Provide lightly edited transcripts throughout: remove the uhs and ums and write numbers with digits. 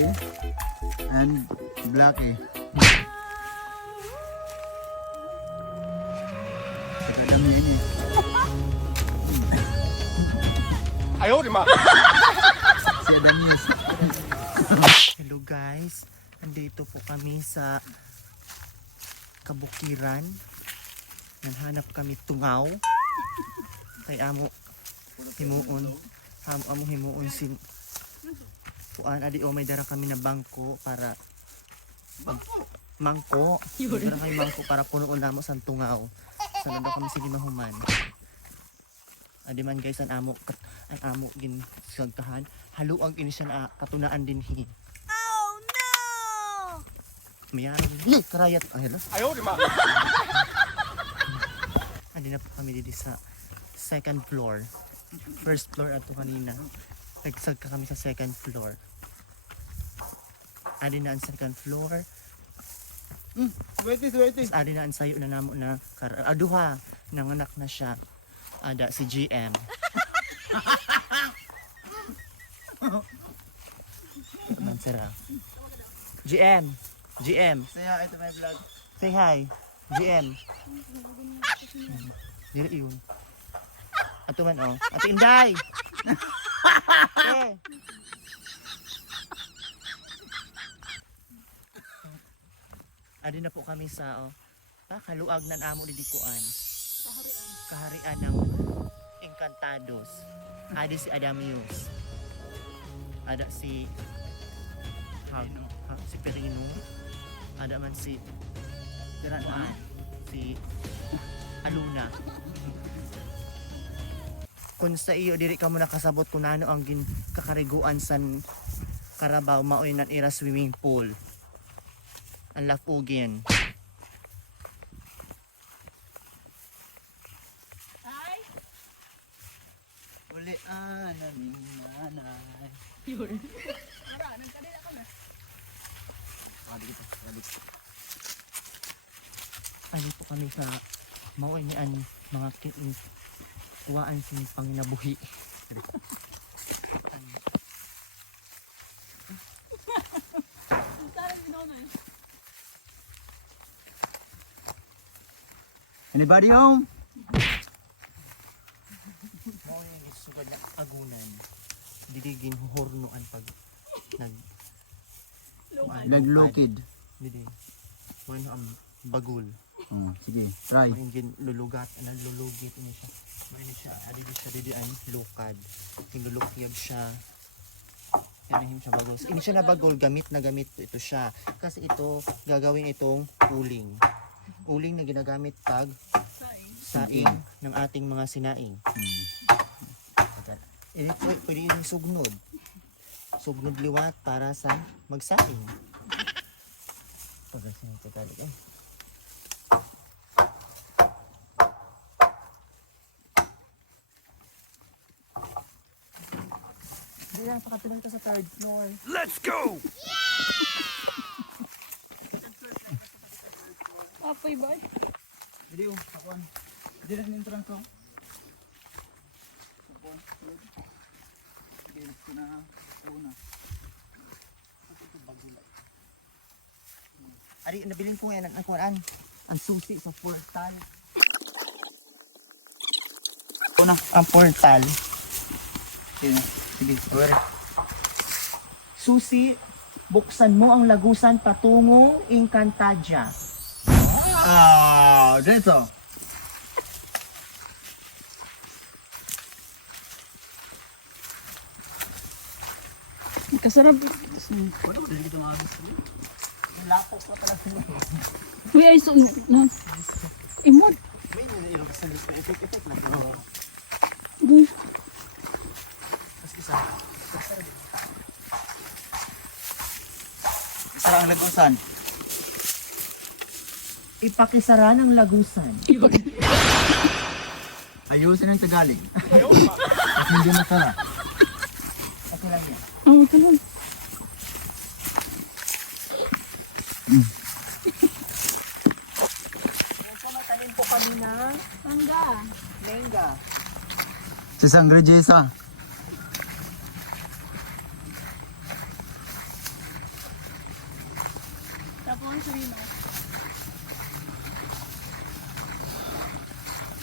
Whitey and Blackie. Ito lang yun eh. Ayaw, di ma! Si Adamis. Hello guys, nandito po kami sa kabukiran. Naghanap kami tungaw. Kay amo himuon. Amo himuon sin Puan adi o may dara kami na bangko para mangko. May dara kami mangko para punuon namo sa tungaw. Sana daw kami sige mahuman. Adi man guys ang amo gin sagkahan. Haluang ini siya na katunaan din hi. Oh no! Mayroon. Karayat. Ay, hello. Ayaw, di ma! Andi na po kami dito sa second floor. First floor ato kanina. Nagsagka kami sa second floor. Adi na ang second floor. Whitey. Tapos adi na ang sayo na namo na aduha. Nanganak na siya. Ada si GM. Mansara. GM. Saya, ito may vlog. Say hi. GM. Dili yun. Ato man oh. Ato Inday. Eh. Adi na po kami sa kaluag ng amo ni Dikuan. Kaharian ng Encantados. Adi si Adamius. Ada si si Perino. Ada man si si Aluna. Kung sa iyo diri ka mo nakasabot kung ano ang kakariguan san Carabao maoy nan ira swimming pool. Ang lapugin. Uli naming nanay. Ano po kami sa maoy ni an mga tuwaan sin panginabuhi. Anybody home? Maoy ni sugad na agunan. Dili ginhornoan pag Naglukid. dili. When bagul. Sige, try. Maingin lulugat, lulugit ini siya. Maini siya, adi siya didi ay lukad. Hinulukyag siya. Kanahim siya bagol. Ini siya na bagol, gamit na gamit ito siya. Kasi ito, gagawin itong uling. Uling na ginagamit pag saing ng ating mga sinaing. Ini pwede yung sugnod. Sugnod liwat para sa magsaing. Pagasin ito talig eh. Hindi lang, pakatuloy ka sa third floor. Let's go! Apoy ba? Dili akon. Dili sa intran ko. Dili ko na una. Ari, nabiling ko ngayon ang susi sa portal. Una. Ang portal. Sige, over. Susi, buksan mo ang lagusan patungong Encantadia. Dito. Kasarap. Lapok pa pala sila. Uy, ay so na. Imod. May nililog sa list na effect lang. Uy, Mas isa. Isa lang lagusan. Ipakisara ng lagusan. Ayusin ang Tagalog. Ayaw, di ma! Kasi hindi masara. Okay lang yan. oh, kanon. Nagsamatanin po kami ng Mangga. lenga. Si Sangre Jesa.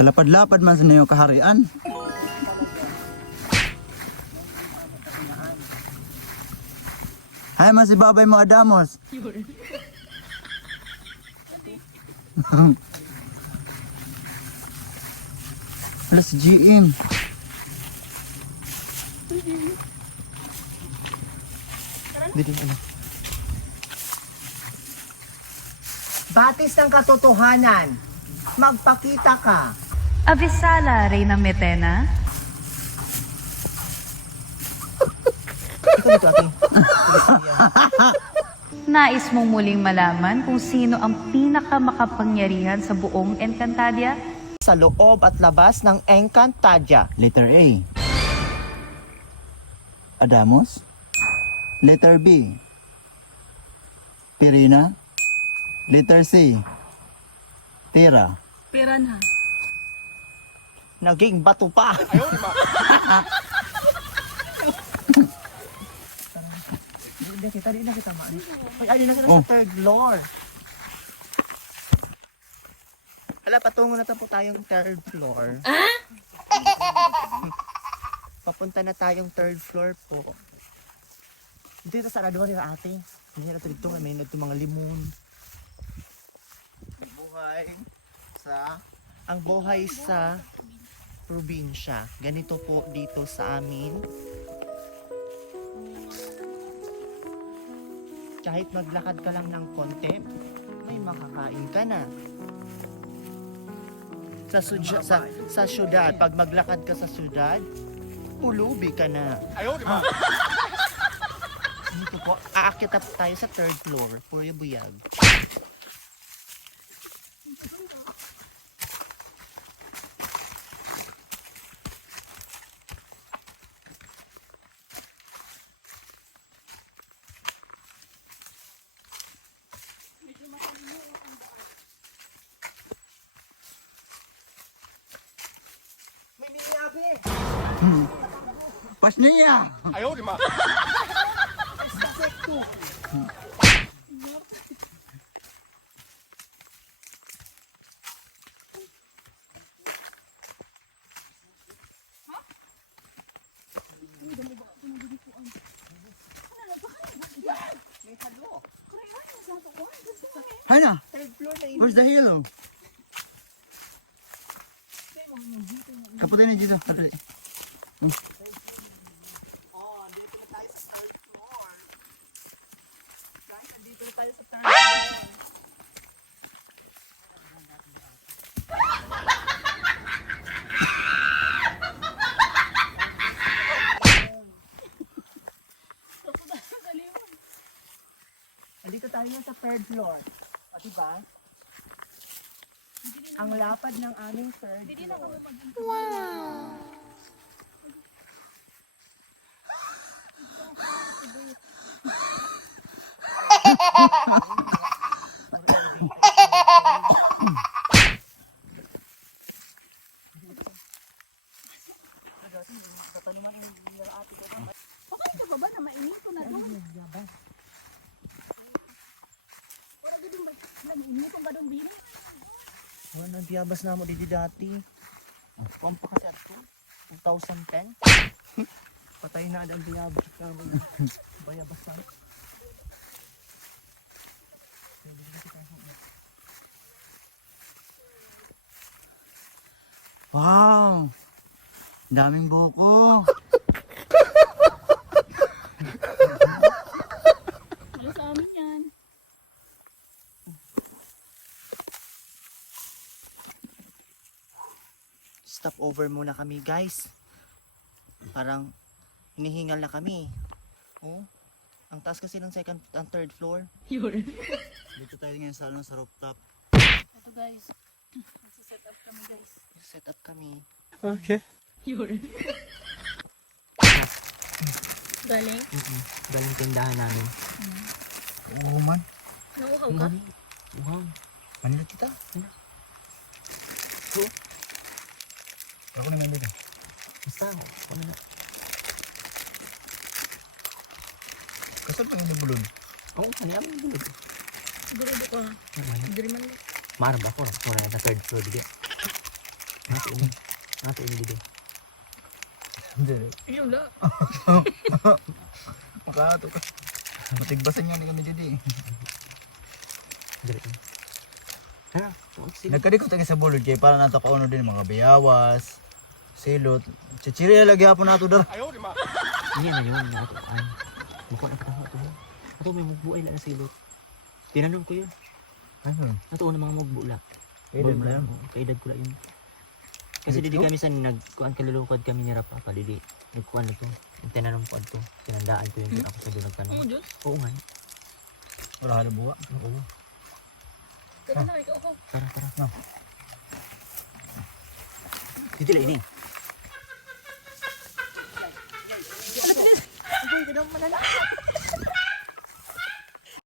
Kalapad-lapad man sa niyo kaharian. Hay man si babay mo Adamos. Wala si GM. Dito ano. Batis ng katotohanan. Magpakita ka. Avisala, Reyna Metena. Ito dito, ate. Nais mong muling malaman kung sino ang pinakamakapangyarihan sa buong Encantadia? Sa loob at labas ng Encantadia. Letter A. Adamos. Letter B. Pirina. Letter C. Tira. Pera na. Naging bato pa. 哎呦我的妈！ Di na kita maan. Ay, na kita Oh. sa third floor. Hala, patungo na po tayong third floor. Papunta na tayong third floor po. Dito sa sarado nila ate. Hindi na dito, may na mga limon. Ang buhay sa probinsya. Ganito po dito sa amin. Kahit maglakad ka lang ng konti, may makakain ka na. Sa syudad, pag maglakad ka sa syudad, ulubi ka na. 哎呦我的妈！ Dito po, aakyat up tayo sa third floor, Puro Buyag. May miniabi! Pas niya. 哎呦我的妈！ Hay na. Third floor na Where's the halo? Kaputin na dito. Kaputin. Oh, dito na tayo sa third floor. Guys, nandito na tayo sa third floor. Nandito tayo sa third floor. O, diba? Ang lapad ng aming third floor. Bakit ka ba ba na mainit ko na doon? Wala gudong ba? Mainit ko ba doon bini? Wala nang biyabas na mo dito dati. Kung pa kasi ato, 2010. Patay na ang biyabas na mo. Bayabas na. Wow. Daming buko. Wala sa amin yan. Stop over muna kami guys. Parang hinihingal na kami. Oh, ang taas kasi ng second and third floor. Dito tayo ngayon sa rooftop. Ito guys. Nasa-set up kami guys. Set up kami. OK。 Galing? Galing tindahan namin. Oo man. Nauuhaw ka? Wow. Manila kita. Ako naman dito. Basta, ano na. Kasal pa yung bulon. Oo, kanya mo bulog. Siguro ko na. Diri man. Marab ako. Kung na sa third floor dito. Nato ini dito. Hindi. Yung la. Makato ka. Matigbasan nga ni kami didi. Dito. Ha? Sino? Nagkadikot tayo sa bulod kay para nato kauno din mga bayawas, silot. Chichiri lagi hapon nato dar. Ayaw di ma. Ini na yun. Natuan. Mukha na katawa to. Ato may magbuay lang na silot. Tinanong ko yun. Ano? Natuon na mga magbula. Edad mo yan. Kaedad ko lang yun. Kasi didi kami sa nagkuan kalulukad kami ni Rapa pa didi. Nagkuan na to. Tinanong ko ato. Tinandaan ko yun ako sa dunag tanong. Oh, Diyos. Oo nga. Wala halo buwa. Oo. Tara na, ikaw ako. Tara, tara. No. Dito lang ini. Ay, kadang malala.